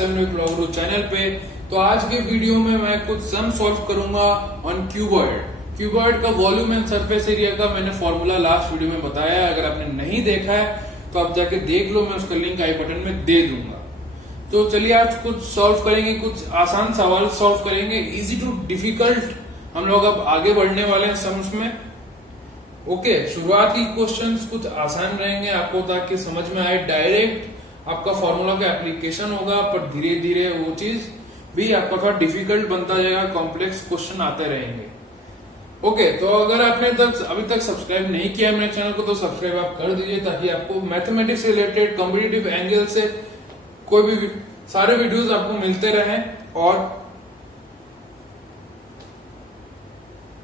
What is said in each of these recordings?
7 channel पे। तो आज के वीडियो में मैं कुछ सम सॉल्व करूंगा ऑन क्यूबॉइड। क्यूबॉइड का वॉल्यूम एंड सरफेस एरिया का मैंने फॉर्मूला लास्ट वीडियो में बताया है। अगर आपने नहीं देखा है तो आप जाके देख लो, मैं उसका लिंक आई बटन में दे दूंगा। तो चलिए आज कुछ सॉल्व करेंगे, कुछ आसान सवाल सॉल्व करेंगे, इजी टू डिफिकल्ट हम लोग अब आगे बढ़ने वाले हैं सम्स में। ओके, शुरुआती क्वेश्चंस कुछ आसान रहेंगे आपको ताकि समझ में आए। डायरेक्ट आपका फॉर्मूला का एप्लीकेशन होगा, पर धीरे धीरे वो चीज भी आपका थोड़ा डिफिकल्ट बनता जाएगा, कॉम्प्लेक्स क्वेश्चन आते रहेंगे। ओके, तो अगर आपने अभी तक सब्सक्राइब नहीं किया मेरे चैनल को तो सब्सक्राइब आप कर दीजिए, ताकि आपको मैथमेटिक्स से रिलेटेड कॉम्पिटिटिव एंगल से कोई भी सारे वीडियोस आपको मिलते रहें। और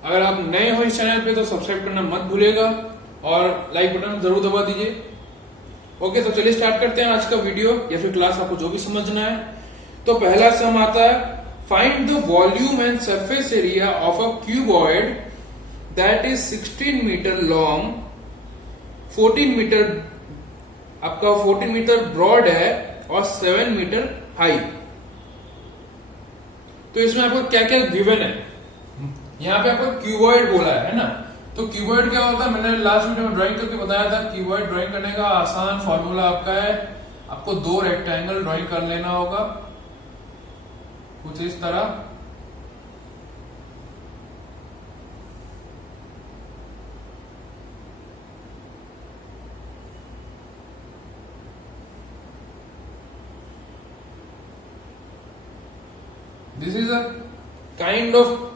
अगर आप नए हो इस चैनल पे तो सब्सक्राइब करना मत भूलिएगा और लाइक बटन जरूर दबा दीजिए। ओके, तो चलिए स्टार्ट करते हैं आज का वीडियो या फिर क्लास, आपको जो भी समझना है। तो पहला सम आता है, find the volume and surface area of a cuboid that is 16 metre long, 14 metre आपका 14 मीटर ब्रॉड है और 7 मीटर हाई। तो इसमें आपको क्या क्या गिवन है, यहाँ पे आपको क्यूबॉइड बोला है ना। तो क्यूबॉइड क्या होता है, मैंने लास्ट वीडियो में ड्राइंग करके बताया था। क्यूबॉइड ड्राइंग करने का आसान फॉर्मूला आपका है, आपको दो रेक्टेंगल ड्राइंग कर लेना होगा कुछ इस तरह। This is a kind of,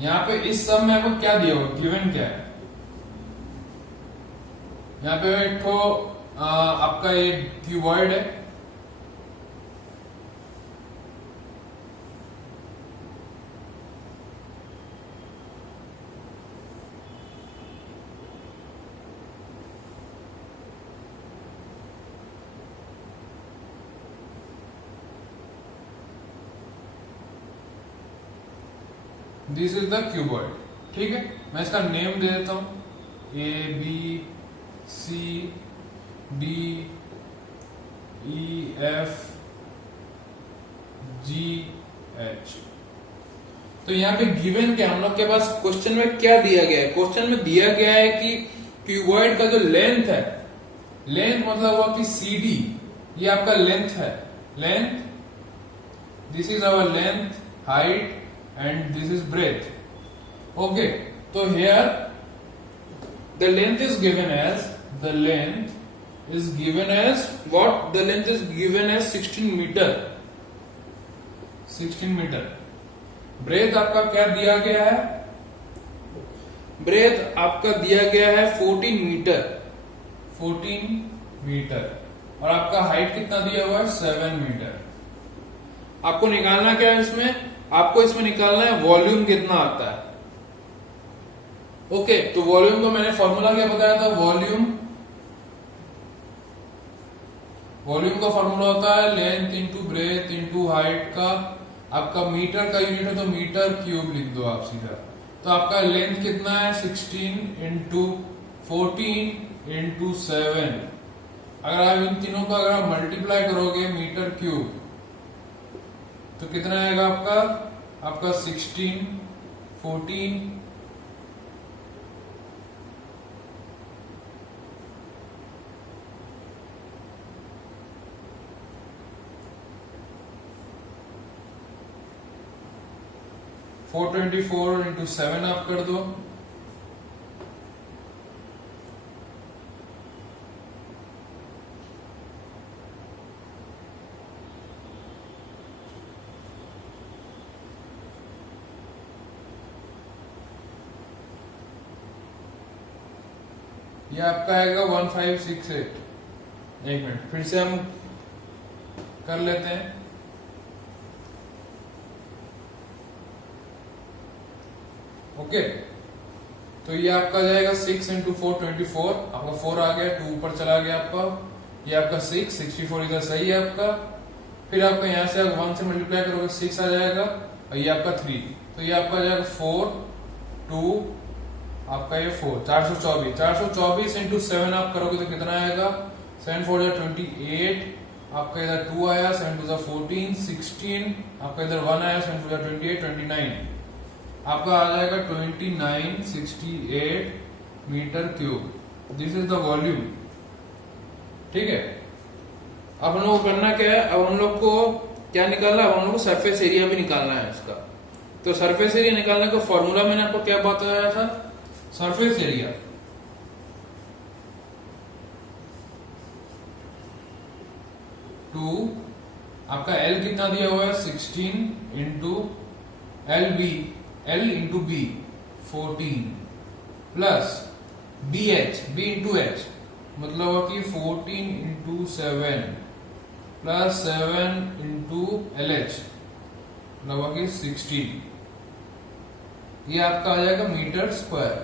यहाँ पे इस सब में आपको क्या दिया होगा, गिवन क्या है। यहाँ पे एक तो आपका ये क्यूबॉइड है, दिस इज द क्यूबॉइड। ठीक है, मैं इसका नेम दे देता हूं, A B C D E F G H. तो यहाँ पे गिवन क्या, हम लोग के पास क्वेश्चन में क्या दिया गया है। क्वेश्चन में दिया गया है कि क्यूबॉइड का जो लेंथ है, लेंथ मतलब हुआ कि सी डी, ये आपका लेंथ है, length, this is our length, height and this is breadth. Okay, so here the length is given as what? The length is given as 16 meter, 16 metre. breadth आपका क्या दिया गया है, breadth आपका दिया गया है 14 मीटर, 14 मीटर। और आपका हाइट कितना दिया हुआ है, 7 मीटर। आपको निकालना क्या है इसमें, आपको इसमें निकालना है वॉल्यूम कितना आता है। ओके, तो वॉल्यूम को मैंने फॉर्मूला क्या बताया था, वॉल्यूम का फॉर्मूला होता है length into breadth into height का, आपका मीटर का यूनिट है तो मीटर क्यूब लिख दो आप सीधा। तो आपका लेंथ कितना है, 16 इंटू 14 इंटू 7। अगर आप इन तीनों का अगर आप मल्टीप्लाई करोगे मीटर क्यूब तो कितना आएगा आपका 16, 14, 424 इंटू 7 आप कर दो, ये आपका आएगा 1568। एक मिनट फिर से हम कर लेते हैं। ओके, तो ये आपका जाएगा 6 इंटू 4 24, आपका 4 आ गया, 2 ऊपर चला गया आपका, ये आपका 6, 64 इधर सही है आपका। फिर आपका यहाँ से 1 से मल्टीप्लाई करोगे 6 आ जाएगा, और ये आपका 3, तो ये आपका जाएगा 4 2 आपका ये 424 इंटू 7 आप करोगे तो कितना आएगा, 7 4 28, आपका इधर 2 आया, 7 2 14, 16, आपका इधर 1 आया, 7 4 28, 29, आपका आ जाएगा 2968 metre cube. This is the volume. ठीक है, अब हम लोग को करना क्या है, अब हम लोग को क्या निकालना है, अब हम लोग को सरफेस एरिया भी निकालना है इसका। तो सरफेस एरिया निकालने का फॉर्मूला मैंने आपको क्या बताया था, सरफेस एरिया टू आपका L कितना दिया हुआ है 16 into L into B 14 plus B into H मतलब हुआ कि 14 इंटू 7 प्लस 7 इंटू LH मतलब हुआ कि 16, ये आपका आ जाएगा मीटर स्क्वायर।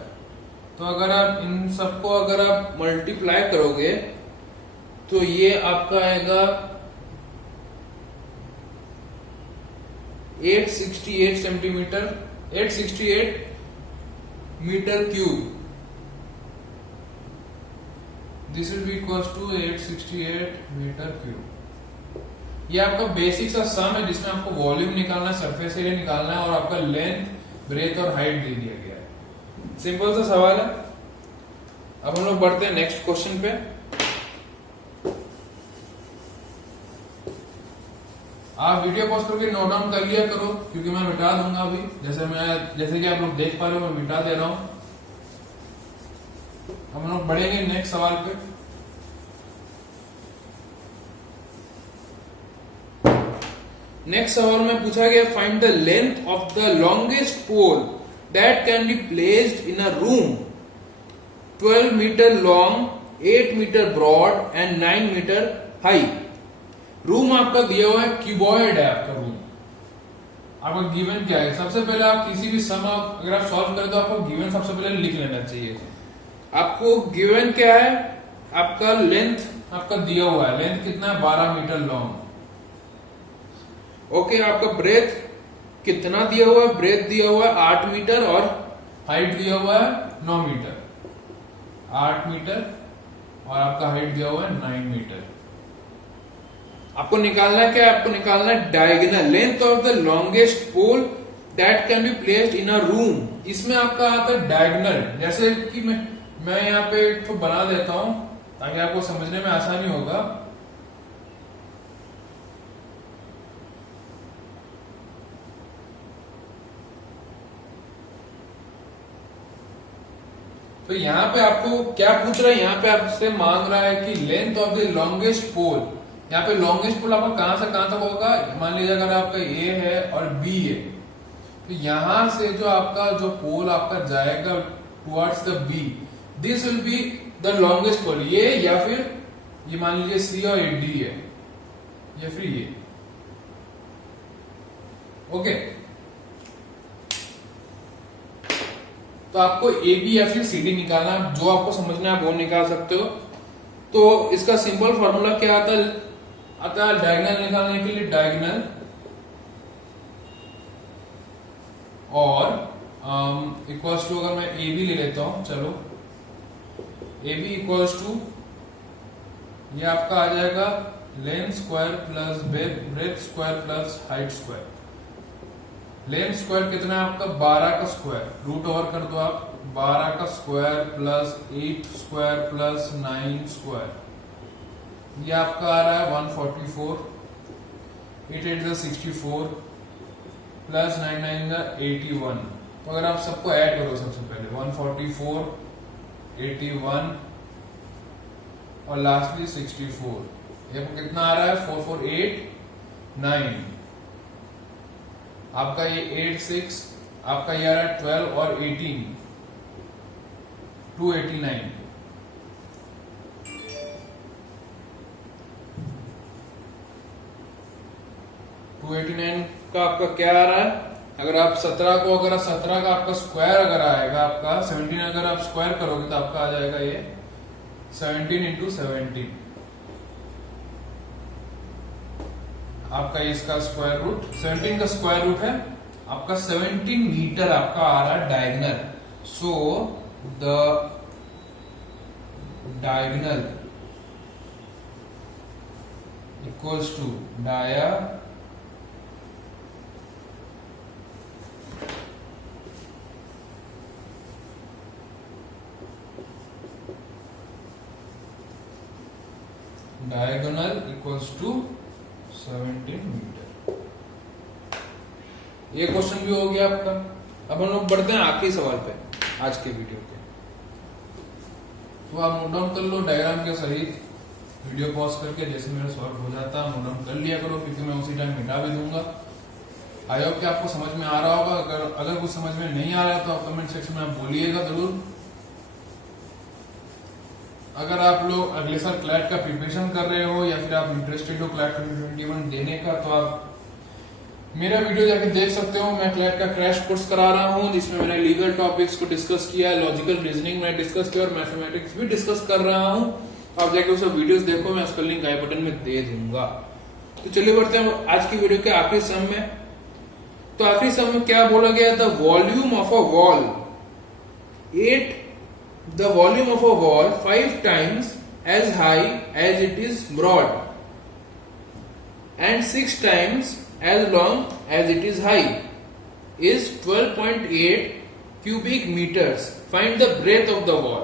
तो अगर आप इन सबको अगर आप मल्टीप्लाई करोगे तो ये आपका आएगा 868 centimetre, 868 metre cube. This will be equals to 868 metre cube. ये आपका बेसिक सा सम है जिसमें आपको वॉल्यूम निकालना है, सरफेस एरिया निकालना है और आपका लेंथ, ब्रेथ और हाइट दे दिया गया है। सिंपल सा सवाल है। अब हम लोग बढ़ते हैं नेक्स्ट क्वेश्चन पे। आप वीडियो पॉज करके नोट डाउन कर लिया करो क्योंकि मैं मिटा दूंगा अभी, जैसे कि आप लोग देख पा रहे हो मैं मिटा दे रहा हूं। हम लोग बढ़ेंगे नेक्स्ट सवाल पे। नेक्स्ट सवाल में पूछा गया find the length of the longest pole that can be placed in a room 12 metre long, 8 metre broad and 9 metre high. Room आपका दिया हुआ है, क्यूबॉइड है आपका रूम। आपका गिवन क्या है, सबसे पहले आप किसी भी सम अगर आप सॉल्व करें तो आपको गिवन सबसे पहले लिख लेना चाहिए। आपको गिवन क्या है, आपका लेंथ आपका दिया हुआ है, लेंथ कितना है 12 मीटर लॉन्ग। ओके, आपका ब्रेथ कितना दिया हुआ है, ब्रेथ दिया हुआ है 8 मीटर और हाइट दिया हुआ है 9 मीटर, 8 मीटर और आपका हाइट दिया हुआ है 9 मीटर। आपको निकालना है क्या, आपको निकालना है diagonal length of the longest pole that can be placed in a room. इसमें आपका आता है डायगोनल, जैसे कि मैं यहाँ पे तो बना देता हूं ताकि आपको समझने में आसानी होगा। तो यहाँ पे आपको क्या पूछ रहा है, यहाँ पे आपसे मांग रहा है कि लेंथ ऑफ द लॉन्गेस्ट पोल। यहाँ पे लॉन्गेस्ट पोल आपका कहां से कहां तक होगा, मान लीजिए अगर आपका ए है और बी है तो यहां से जो आपका जो पोल आपका जाएगा towards the B, this will be the longest pole. ये या फिर ये मान लीजिए सी और डी है या फिर ये। ओके, तो आपको ए बी या फिर सी डी निकालना, जो आपको समझना है वो निकाल सकते हो। तो इसका सिंपल फॉर्मूला क्या आता है डायगोनल निकालने के लिए, डायगोनल और इक्वल्स टू, अगर मैं ए बी ले लेता हूं, चलो ए बी इक्वल्स टू ये आपका आ जाएगा length square plus breadth square plus height square. Length square कितना है आपका 12 का स्क्वायर, रूट ओवर कर दो आप, 12 का square plus 8 square plus 9 square, ये आपका आ रहा है 144, 8 8 64 प्लस 9 9 81। तो अगर आप सबको ऐड करो सबसे पहले 144, 81 और लास्टली 64, ये कितना आ रहा है 4489। आपका ये 86, आपका ये आ रहा है 12 और 18, 289। का आपका क्या आ रहा है, अगर आप 17 को, अगर 17 का आपका स्क्वायर अगर आएगा, आपका 17 अगर आप स्क्वायर करोगे तो आपका आ जाएगा ये 17 इंटू 17, आपका इसका स्क्वायर रूट 17 का स्क्वायर रूट है आपका 17 मीटर आपका आ रहा है diagonal. So the diagonal equals to diagonal equals to 17 metre. ये क्वेश्चन भी हो गया आपका। अब हम लोग बढ़ते हैं आखिरी सवाल पे आज के वीडियो के। तो आप नोट डाउन कर लो डायग्राम के सहित, वीडियो पॉज करके, जैसे मेरा सॉल्व हो जाता है नोट डाउन कर लिया करो, क्योंकि मैं उसी टाइम मिटा भी दूंगा। आई होप कि आपको समझ में आ रहा होगा। अगर कुछ समझ में नहीं आ रहा तो आप कमेंट सेक्शन में आप बोलिएगा जरूर। अगर आप लोग अगले साल क्लैट का प्रिपरेशन कर रहे हो या फिर आप इंटरेस्टेड हो क्लैट 2021 देने का, तो आप मेरा वीडियो जाके देख सकते हो। मैं क्लैट का क्रैश कोर्स करा रहा हूं, जिसमें मैंने लीगल टॉपिक्स को डिस्कस किया है, लॉजिकल रीजनिंग में डिस्कस किया और मैथमेटिक्स भी डिस्कस कर रहा हूं। आप जाके उस वीडियोस देखो, मैं उसका लिंक आई बटन में दे दूंगा। तो चलिए बढ़ते हैं आज की वीडियो के आखिरी सम में। तो आखिरी सम में क्या बोला गया था? Volume of a wall 8 the volume of a wall 5 times as high as it is broad and 6 times as long as it is high is 12.8 cubic meters. Find the breadth of the wall.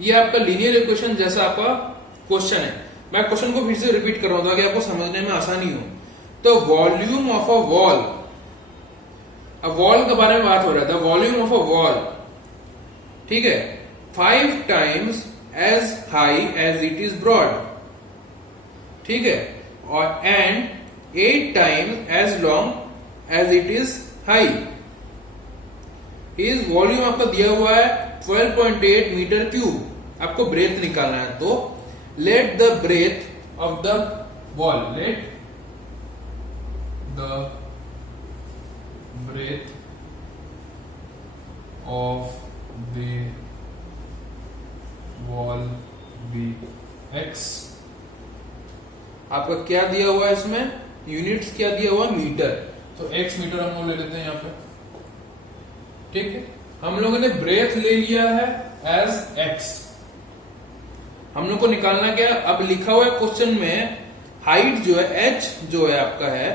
ये आपका linear equation जैसा आपका question है। मैं question को फिर से repeat कर रहा हूं ताकि आपको समझने में आसानी हो। तो वॉल्यूम ऑफ अ वॉल, अब वॉल के बारे में बात हो रहा था। वॉल्यूम ऑफ अ वॉल, ठीक है, 5 times as high as it is broad, ठीक है, और and 8 times as long as it is high इस वॉल्यूम आपका दिया हुआ है 12.8 मीटर क्यूब। आपको ब्रेथ निकालना है, तो let the breadth of the wall, let the breadth of the wall be x। आपका क्या दिया हुआ है इसमें? यूनिट्स क्या दिया हुआ? मीटर। तो x मीटर हम लोग ले लेते हैं यहाँ पे, ठीक है। हम लोगों ने ब्रेथ ले लिया है एज x। हम लोग को निकालना क्या? अब लिखा हुआ है क्वेश्चन में हाइट जो है h जो है आपका है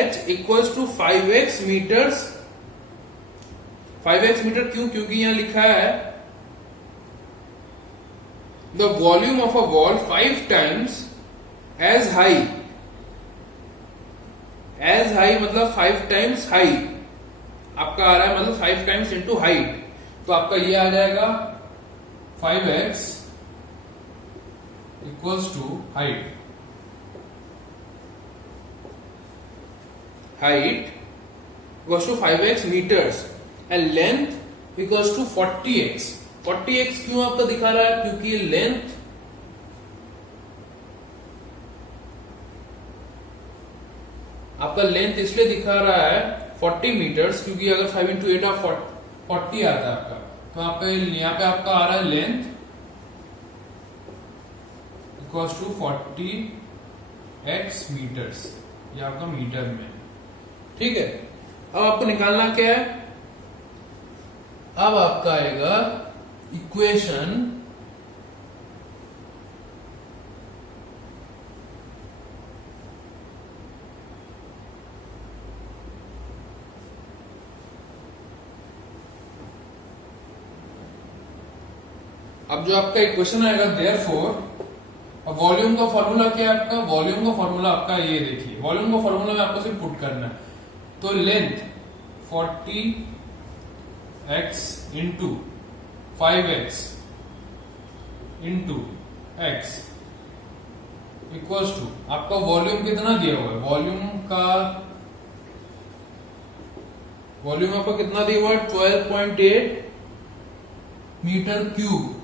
h equals to 5x metres. 5x metre क्यों? क्योंकि यहां लिखा है the volume of a wall 5 times as high. As high मतलब 5 टाइम्स हाई आपका आ रहा है, मतलब 5 टाइम्स इंटू हाइट। तो आपका ये आ जाएगा 5x equals to height. Height equals to 5x metres and length equals to 40x। 40x क्यों आपका दिखा रहा है? क्योंकि ये लेंथ आपका लेंथ इसलिए दिखा रहा है 40 मीटर्स, क्योंकि अगर 5 इंटू 8 ऑफ 40 आता है आपका, तो आपका यहाँ पे आपका आ रहा है length equals to 40x metres, ये आपका मीटर में, ठीक है। अब आपको निकालना क्या है? अब आपका आएगा इक्वेशन अब जो आपका इक्वेशन आएगा देयरफॉर, अब वॉल्यूम का फॉर्मूला क्या है आपका? वॉल्यूम का फॉर्मूला आपका ये देखिए, वॉल्यूम का फॉर्मूला में आपको सिर्फ पुट करना है। तो length 40x into 5x into x equals to आपका वॉल्यूम कितना दिया हुआ है? वॉल्यूम आपका कितना दिया हुआ है? 12.8 मीटर क्यूब,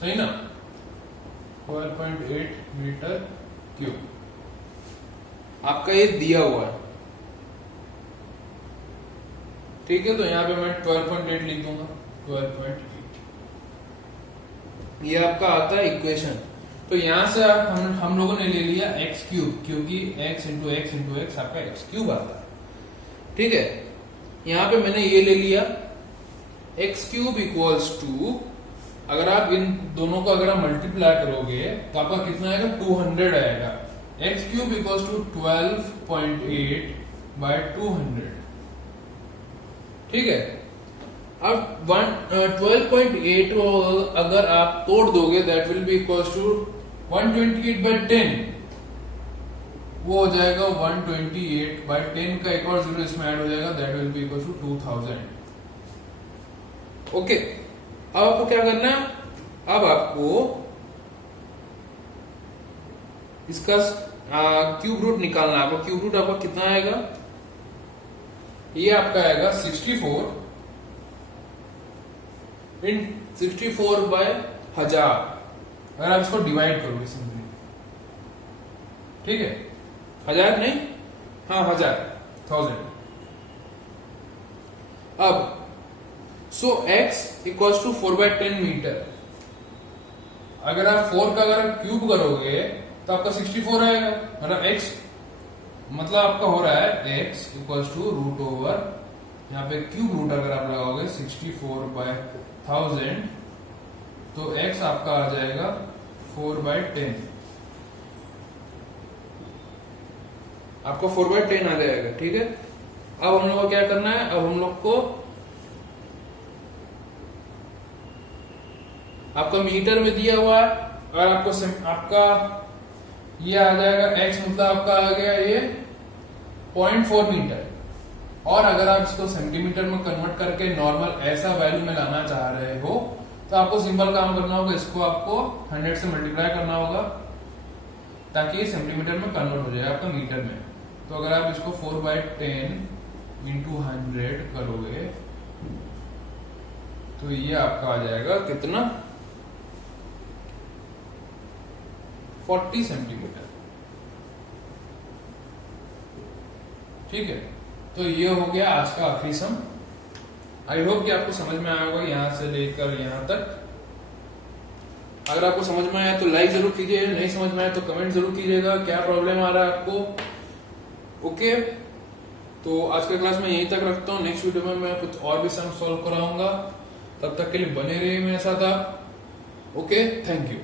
सही ना? 12.8 मीटर क्यूब आपका ये दिया हुआ है, ठीक है। तो यहां पे मैं 12.8 लिख दूंगा, 12.8 ये आपका आता है इक्वेशन। तो यहां से हम लोगों ने ले लिया x क्यूब, क्योंकि x into x into x आपका x क्यूब आता है। ठीक है, यहाँ पे मैंने ये ले लिया एक्स क्यूब इक्वल्स टू, अगर आप इन दोनों को अगर आप मल्टीप्लाई करोगे तो आपका कितना आएगा 200 आएगा। X cube equals to 12.8 by 200, ठीक है। अब 12.8 अगर आप तोड़ दोगे that will be equals to 128 by 10, वो हो जाएगा 128 बाय 10 का एक और जीरो इसमें ऐड हो जाएगा, that will be equals to 2000। Okay, अब आपको क्या करना है, अब आपको इसका क्यूब रूट निकालना है। आपको क्यूब रूट आपका कितना आएगा, ये आपका आएगा 64 इन 64 बाय 1000, अगर आप इसको डिवाइड करोगे सिंपली, ठीक है, 1000 नहीं, हाँ 1000। अब सो x इक्वल्स टू 4/10 मीटर, अगर आप 4 का अगर क्यूब करोगे तो आपका 64 आएगा, मतलब x मतलब आपका हो रहा है x equals to root over, यहाँ पे क्यूब रूट अगर आप लगाओगे 64 बाय 1000 तो x आपका आ जाएगा 4/10, आपको 4/10 आ जाएगा, ठीक है। अब हम लोग को क्या करना है, अब हम लोग को आपका मीटर में दिया हुआ है, अगर आपको आपका ये आ जाएगा x मतलब आपका आ गया ये 0.4 मीटर, और अगर आप इसको सेंटीमीटर में कन्वर्ट करके नॉर्मल ऐसा वैल्यू में लाना चाह रहे हो तो आपको सिंपल काम करना होगा, इसको आपको 100 से मल्टीप्लाई करना होगा ताकि ये सेंटीमीटर में कन्वर्ट हो जाए आपका मीटर में। तो अगर आप इसको 4/10 इंटू 100 करोगे तो ये आपका आ जाएगा कितना, 40 सेंटीमीटर, ठीक है। तो ये हो गया आज का आखिरी सम। आई होप कि आपको समझ में आया होगा यहां से लेकर यहां तक। अगर आपको समझ में आया तो लाइक जरूर कीजिए, नहीं समझ में आया तो कमेंट जरूर कीजिएगा क्या प्रॉब्लम आ रहा है आपको। ओके, तो आज का क्लास में यहीं तक रखता हूँ, नेक्स्ट वीडियो में मैं कुछ और भी सम सॉल्व कराऊंगा, तब तक के लिए बने रहिए मेरे साथ आप। Okay, thank you.